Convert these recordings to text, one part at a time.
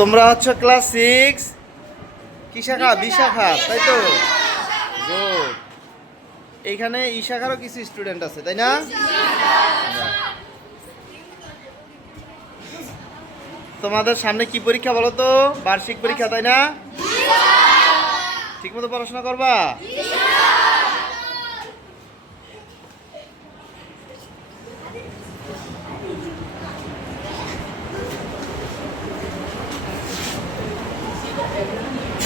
তোমরা হচ্ছে class six কি শাখা বিশাখা তাই তো এখানে ই শাখারও কিছু স্টুডেন্ট আছে তাই না তোমাদের সামনে কি পরীক্ষা বলো তো বার্ষিক পরীক্ষা তাই না ঠিক মতো পড়াশোনা করবা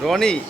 Ronnie.